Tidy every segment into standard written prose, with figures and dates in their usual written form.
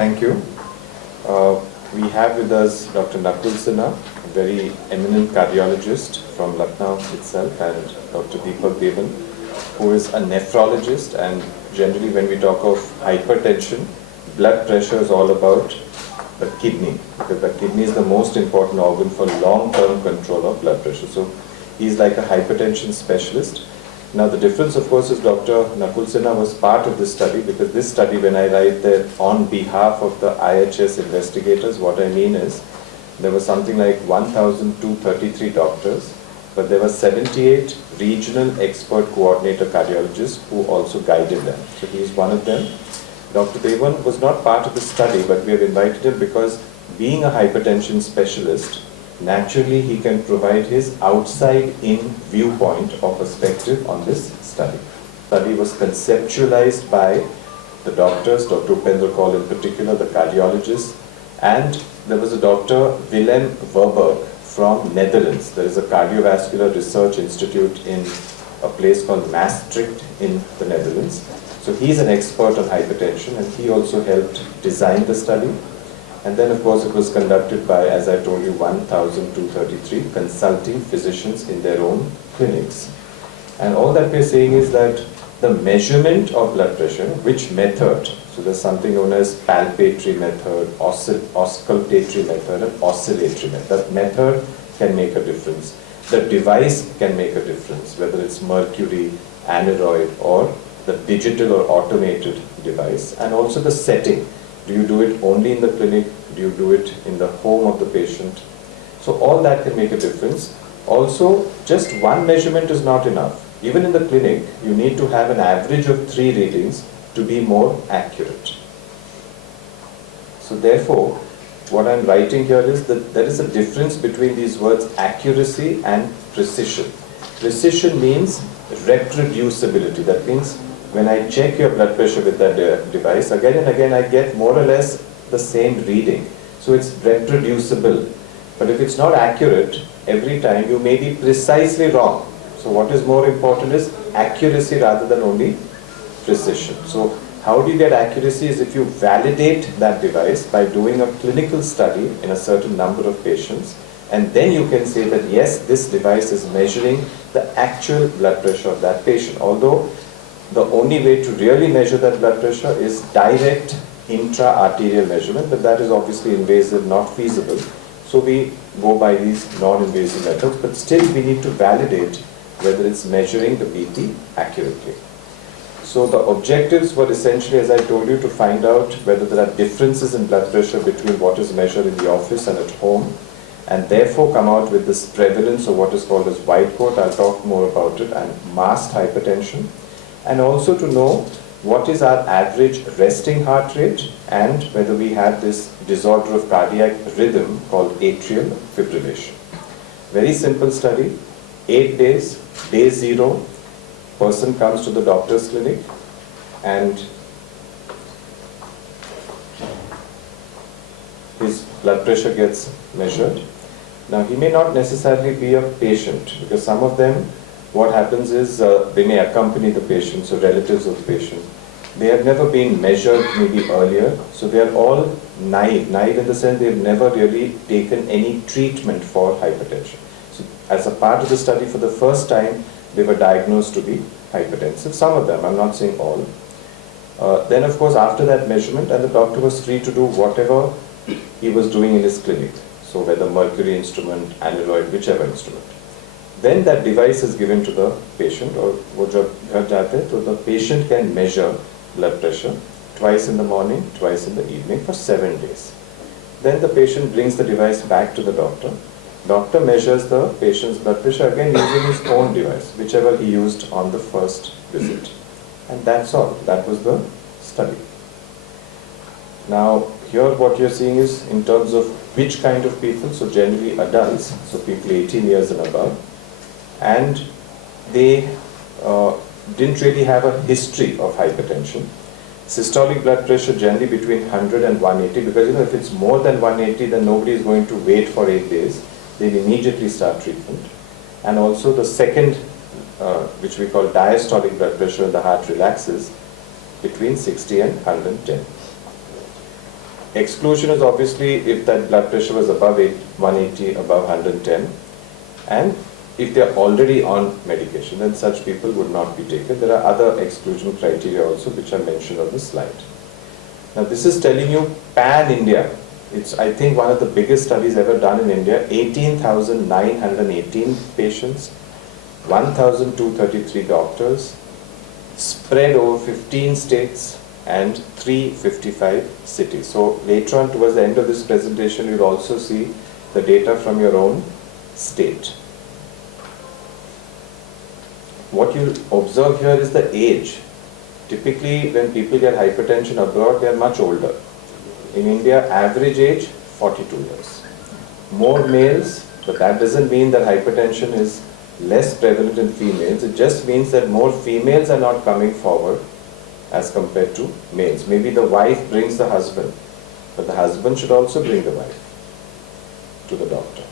Thank you. We have with us Dr. Nakul Sinha, a very eminent cardiologist from Lucknow itself, and Dr. Deepak Devan, who is a nephrologist. And generally when we talk of hypertension, blood pressure is all about the kidney, because the kidney is the most important organ for long-term control of blood pressure. So he's like a hypertension specialist. Now the difference, of course, is Dr. Nakul Sinha was part of this study, because this study, when I write that on behalf of the IHS investigators, what I mean is there was something like 1,233 doctors, but there were 78 regional expert coordinator cardiologists who also guided them. So he is one of them. Dr. Devan was not part of the study, but we have invited him because, being a hypertension specialist, naturally he can provide his outside-in viewpoint or perspective on this study. The study was conceptualized by the doctors, Dr. Upendra Kaul in particular, the cardiologist, and there was a Dr. Willem Verburg from Netherlands. There is a cardiovascular research institute in a place called Maastricht in the Netherlands. So he's an expert on hypertension, and he also helped design the study. And then, of course, it was conducted by, as I told you, 1,233 consulting physicians in their own clinics. And all that we're saying is that the measurement of blood pressure, which method, so there's something known as palpatory method, auscultatory method, and oscillatory method. That method can make a difference. The device can make a difference, whether it's mercury, aneroid, or the digital or automated device, and also the setting. Do you do it only in the clinic? Do you do it in the home of the patient? So all that can make a difference. Also, just one measurement is not enough. Even in the clinic, you need to have an average of 3 readings to be more accurate. So therefore, what I'm writing here is that there is a difference between these words accuracy and precision. Precision means reproducibility. That means when I check your blood pressure with that device, again and again I get more or less the same reading. So it's reproducible. But if it's not accurate, every time you may be precisely wrong. So what is more important is accuracy rather than only precision. So how do you get accuracy is if you validate that device by doing a clinical study in a certain number of patients, and then you can say that yes, this device is measuring the actual blood pressure of that patient. Although the only way to really measure that blood pressure is direct intra-arterial measurement, but that is obviously invasive, not feasible. So we go by these non-invasive methods, but still we need to validate whether it's measuring the BP accurately. So the objectives were essentially, as I told you, to find out whether there are differences in blood pressure between what is measured in the office and at home, and therefore come out with this prevalence of what is called as white coat, I'll talk more about it, and masked hypertension. And also to know what is our average resting heart rate and whether we have this disorder of cardiac rhythm called atrial fibrillation. Very simple study, 8 days, day 0, person comes to the doctor's clinic and his blood pressure gets measured. Now he may not necessarily be a patient, because some of them, what happens is they may accompany the patient, so relatives of the patient. They have never been measured maybe earlier, so they are all naive. Naive in the sense they have never really taken any treatment for hypertension. So as a part of the study, for the first time, they were diagnosed to be hypertensive. Some of them, I'm not saying all. Then of course after that measurement, and the doctor was free to do whatever he was doing in his clinic. So whether mercury instrument, aneroid, whichever instrument. Then that device is given to the patient, or so the patient can measure blood pressure twice in the morning, twice in the evening for 7 days. Then the patient brings the device back to the doctor. Doctor measures the patient's blood pressure again using his own device, whichever he used on the first visit. And that's all. That was the study. Now here what you're seeing is in terms of which kind of people, so generally adults, so people 18 years and above, and they didn't really have a history of hypertension. Systolic blood pressure generally between 100 and 180, because if it's more than 180, then nobody is going to wait for 8 days. They'll immediately start treatment. And also the second, which we call diastolic blood pressure, the heart relaxes, between 60 and 110. Exclusion is obviously if that blood pressure was above 180, above 110, and if they are already on medication, then such people would not be taken. There are other exclusion criteria also which are mentioned on the slide. Now this is telling you pan-India. It's, I think, one of the biggest studies ever done in India. 18,918 patients, 1,233 doctors, spread over 15 states and 355 cities. So later on, towards the end of this presentation, you'll also see the data from your own state. What you'll observe here is the age. Typically, when people get hypertension abroad, they are much older. In India, average age, 42 years. More males, but that doesn't mean that hypertension is less prevalent in females. It just means that more females are not coming forward as compared to males. Maybe the wife brings the husband, but the husband should also bring the wife to the doctor.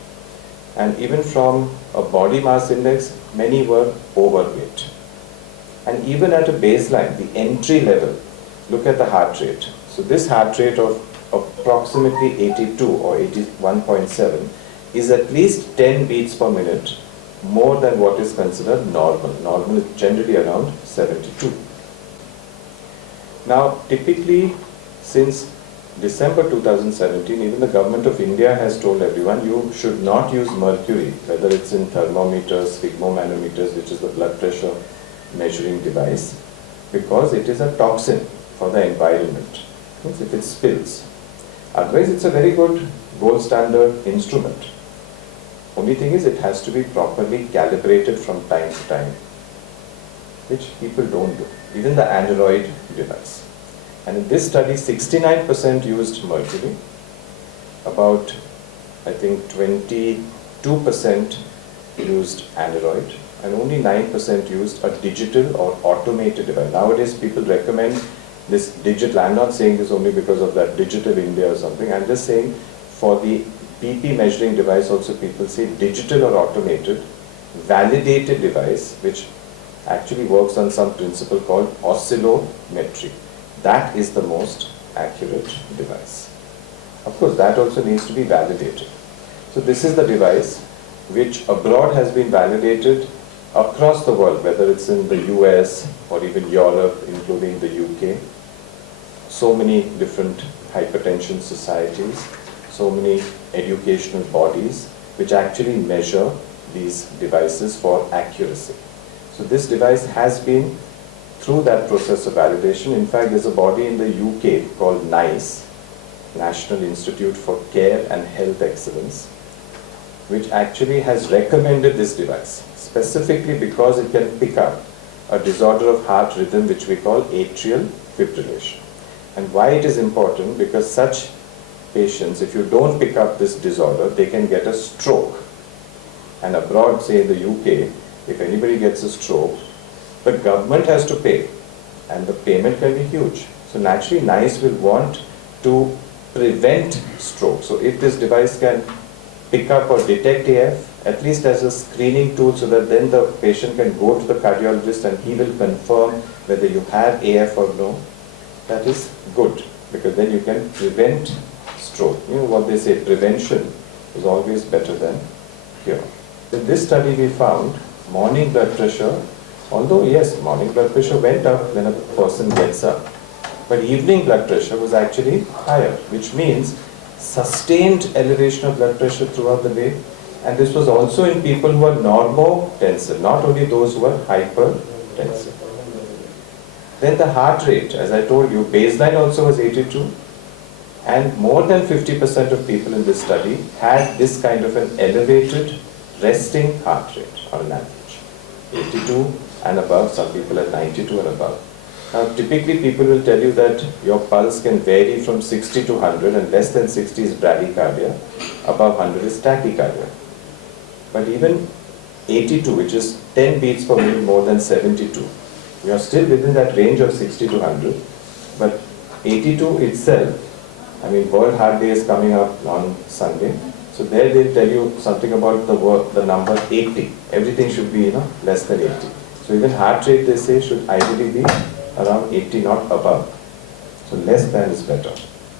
And even from a body mass index, many were overweight. And even at a baseline, the entry level, look at the heart rate. So this heart rate of approximately 82 or 81.7 is at least 10 beats per minute more than what is considered normal. Normal is generally around 72. Now, typically, since December 2017, even the government of India has told everyone you should not use mercury, whether it's in thermometers, sphygmomanometers, which is the blood pressure measuring device, because it is a toxin for the environment. Means if it spills. Otherwise, it's a very good gold standard instrument. Only thing is, it has to be properly calibrated from time to time, which people don't do. Even the Android device. And in this study, 69% used mercury, about, I think, 22% used Android, and only 9% used a digital or automated device. Nowadays, people recommend this digital. I'm not saying this only because of that Digital India or something. I'm just saying for the BP measuring device also, people say digital or automated, validated device, which actually works on some principle called oscillometry. That is the most accurate device. Of course, that also needs to be validated. So this is the device which abroad has been validated across the world, whether it's in the US or even Europe, including the UK. So many different hypertension societies, so many educational bodies which actually measure these devices for accuracy. So this device has been through that process of validation. In fact, there's a body in the UK called NICE, National Institute for Care and Health Excellence, which actually has recommended this device, specifically because it can pick up a disorder of heart rhythm which we call atrial fibrillation. And why it is important? Because such patients, if you don't pick up this disorder, they can get a stroke. And abroad, say in the UK, if anybody gets a stroke, the government has to pay, and the payment can be huge. So naturally, NICE will want to prevent stroke. So if this device can pick up or detect AF, at least as a screening tool, so that then the patient can go to the cardiologist and he will confirm whether you have AF or no, that is good, because then you can prevent stroke. You know what they say, prevention is always better than cure. In this study we found morning blood pressure, although yes, morning blood pressure went up when a person gets up, but evening blood pressure was actually higher, which means sustained elevation of blood pressure throughout the day. And this was also in people who are normotensive, not only those who are hypertensive. Then the heart rate, as I told you, baseline also was 82, and more than 50% of people in this study had this kind of an elevated resting heart rate on an average. 82 and above, some people at 92 and above. Now typically people will tell you that your pulse can vary from 60 to 100, and less than 60 is bradycardia, above 100 is tachycardia. But even 82, which is 10 beats per minute more than 72, we are still within that range of 60 to 100, but 82 itself, I mean, World Heart Day is coming up on Sunday, so there they'll tell you something about the number 80. Everything should be, less than 80. So even heart rate, they say, should ideally be around 80, not above. So less than is better.